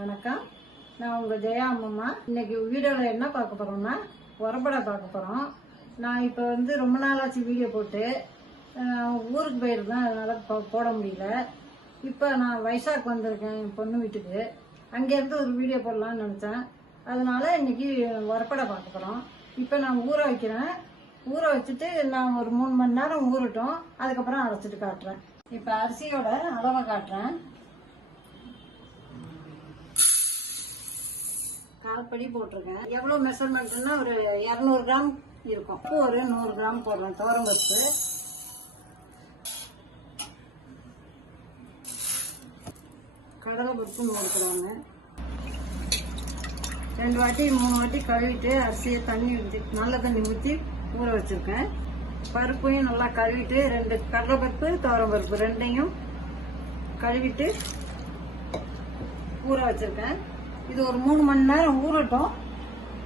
வணக்கம். நான் உங்கள் ஜெயா அம்மா. இன்னைக்கு வீடியோவில் என்ன பார்க்க போகிறோம்னா உரப்படை பார்க்க போகிறோம். நான் இப்போ ரொம்ப நாளாச்சு வீடியோ போட்டு ஊருக்கு போயிருந்தேன், அதனால் போட முடியல. இப்போ நான் வைசாக் வந்திருக்கேன் என் பொண்ணு வீட்டுக்கு. அங்கேருந்து ஒரு வீடியோ போடலான்னு நினச்சேன். அதனால இன்னைக்கு உரப்படை பார்க்க போகிறோம். இப்போ நான் ஊற வைக்கிறேன். ஊற வச்சுட்டு நான் ஒரு 3 மணி நேரம் ஊறட்டும், அதுக்கப்புறம் அரைச்சிட்டு காட்டுறேன். இப்போ அரிசியோட அளவை காட்டுறேன். கால்படி போட்டிருக்கேன். எவ்வளோ மெஷர்மெண்ட்னா ஒரு 200 கிராம் இருக்கும். இப்போ ஒரு 100 கிராம் போடுறேன் துவரம்பருப்பு. கடலைப்பருப்பு 100 கிராம். 2 வாட்டி 3 வாட்டி கழுவிட்டு அரிசியை தண்ணி ஊற்றி நல்ல தண்ணி ஊற்றி ஊற வச்சிருக்கேன். பருப்பையும் நல்லா கழுவிட்டு 2 கடலைப்பருப்பு துவரம்பருப்பு ரெண்டையும் கழுவிட்டு ஊற வச்சிருக்கேன். இது ஒரு 3 மணி நேரம் ஊறட்டும்,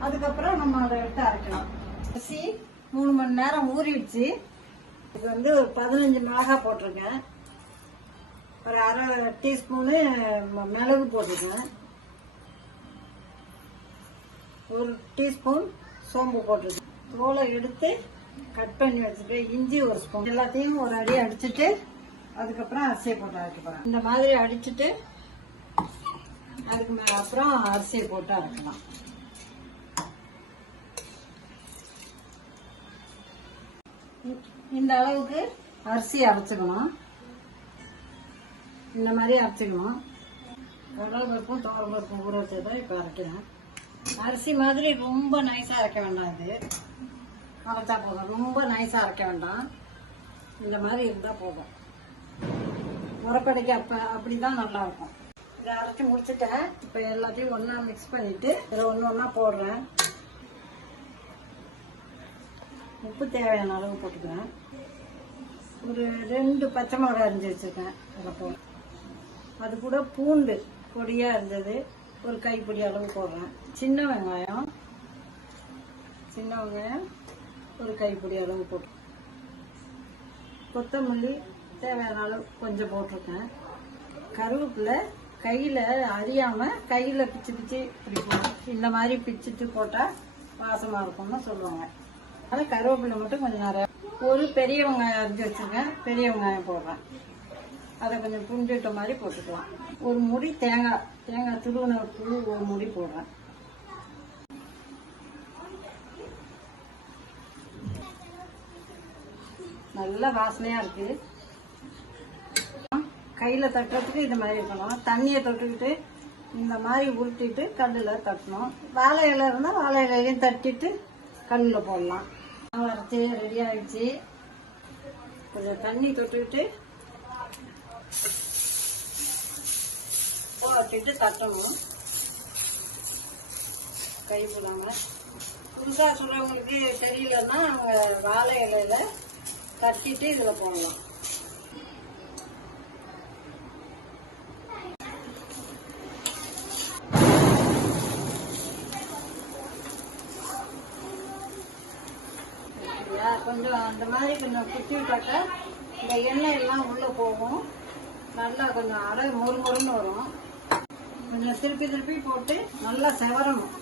அதுக்கப்புறம் நம்ம அதை எடுத்து அரைக்கலாம். அரிசி 3 மணி நேரம் ஊறிடுச்சு. இது ஒரு 15 மிளகாய் போட்டிருக்கேன். ஒரு அரை டீஸ்பூனு மிளகு போட்டிருக்கேன். 1 டீஸ்பூன் சோம்பு போட்டிருக்கேன். தோலை எடுத்து கட் பண்ணி வச்சுருக்கேன். இஞ்சி 1 ஸ்பூன். எல்லாத்தையும் ஒரு அடி அடிச்சுட்டு அதுக்கப்புறம் அரிசியை போட்டு அரைக்க போறேன். இந்த மாதிரி அடிச்சுட்டு அதுக்கு மேல அப்புறம் அரிசியை போட்டு அரைக்கலாம். இந்த அளவுக்கு அரிசி அரைச்சிக்கணும். இந்த மாதிரி அரைச்சிக்கணும். கடலைப்பருப்பும் துவரம்பருப்பும் ஊற வச்சதான் இப்போ அரைக்கிறேன். அரிசி மாதிரி ரொம்ப நைஸா அரைக்க வேண்டாம். இது அரைச்சா போதும். ரொம்ப நைஸா அரைக்க வேண்டாம். இந்த மாதிரி இருந்தா போதும். உரப்படைக்கு அப்படிதான் நல்லா இருக்கும். இதை அரைச்சி முடிச்சுட்டேன். இப்போ எல்லாத்தையும் ஒன்றா மிக்ஸ் பண்ணிட்டு இதில் ஒன்றா போடுறேன். உப்பு தேவையான அளவு போட்டுக்கிறேன். ஒரு 2 பச்சை மிளகாய் அரிஞ்சு வச்சுருக்கேன். அதில் போடுறேன். அது கூட பூண்டு பொடியாக இருந்தது ஒரு கைப்பிடி அளவு போடுறேன். சின்ன வெங்காயம் ஒரு கைப்பிடி அளவு போட்டு, கொத்தமல்லி தேவையான அளவு கொஞ்சம் போட்டிருக்கேன். கருவேப்பிலை கையில் அறியாம கையில் பிச்சு பிடிக்கணும். இந்த மாதிரி பிச்சுட்டு போட்டால் வாசமாக இருக்கும்னு சொல்லுவாங்க. அதனால் கருவேப்பிலை மட்டும் கொஞ்சம் நிறையா. ஒரு பெரிய வெங்காயம் அரிஞ்சு வச்சுருக்கேன். பெரிய வெங்காயம் போடுறேன். அதை கொஞ்சம் புரிஞ்சுட்ட மாதிரி போட்டுக்கலாம். ஒரு முடி தேங்காய் துருவன புழு ஒரு முடி போடுறேன். நல்ல வாசனையாக இருக்குது. கையில் தட்டுறதுக்கு இது மாதிரி இருக்கணும். தண்ணியை தொட்டுக்கிட்டு இந்த மாதிரி உருட்டிட்டு கல்லில் தட்டணும். வாழை இலை இருந்தால் வாழை இலையும் தட்டிட்டு கல்லில் போடலாம். அரைச்சி ரெடி ஆகிடுச்சு. கொஞ்சம் தண்ணி தொட்டுக்கிட்டு போட்டுட்டு தட்டணும். கை போடாமல். புதுசாக சொல்கிறவங்களுக்கு தெரியலன்னா அவங்க வாழை இலையில தட்டிட்டு இதில் போடலாம். கொஞ்சம் அந்த மாதிரி கொஞ்சம் குத்தி விட்டாக்க இந்த எண்ணெய் எல்லாம் உள்ள போகும். நல்லா கொஞ்சம் அரை மொறுமொறுன்னு வரும். கொஞ்சம் திருப்பி போட்டு நல்லா செவரணும்.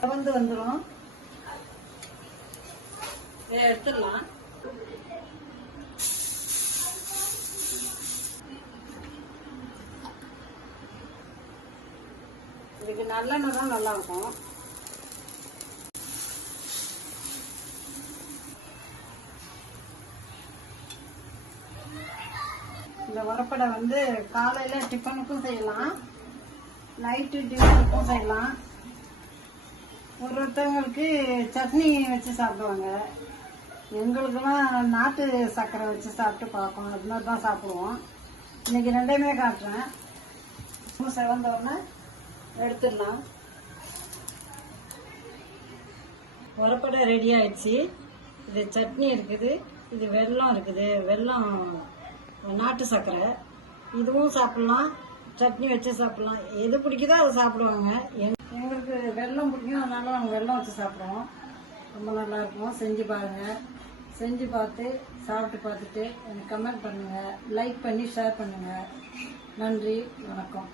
செவந்து வந்துடும். இதை எடுத்துடலாம். இதுக்கு நல்லெண்ணெய் தான் நல்லா இருக்கும். இந்த உரப்படை காலையில டிஃபனுக்கும் செய்யலாம், நைட்டு டின்னருக்கும் செய்யலாம். ஒருத்தவங்களுக்கு சட்னி வச்சு சாப்பிடுவாங்க. எங்களுக்கெல்லாம் நாட்டு சர்க்கரை வச்சு சாப்பிட்டு பார்ப்போம். அது மாதிரி தான் சாப்பிடுவோம். இன்னைக்கு 2மே காட்டுறேன். செவந்தோடனே எடுத்துடலாம். உரப்படை ரெடி ஆயிடுச்சு. இது சட்னி இருக்குது, இது வெல்லம் இருக்குது. வெல்லம் நாட்டு சர்க்கரை. இதுவும் சாப்பிடலாம், சட்னி வச்சு சாப்பிடலாம். எது பிடிக்குதோ அதை சாப்பிடுவாங்க. எங்களுக்கு வெல்லம் பிடிக்கும், அதனால நாங்கள் வெல்லம் வச்சு சாப்பிடுவோம். ரொம்ப நல்லா இருக்கும். செஞ்சு பாருங்க. செஞ்சு பார்த்து சாப்பிட்டு பார்த்துட்டு எனக்கு கமெண்ட் பண்ணுங்க, லைக் பண்ணி ஷேர் பண்ணுங்க. நன்றி, வணக்கம்.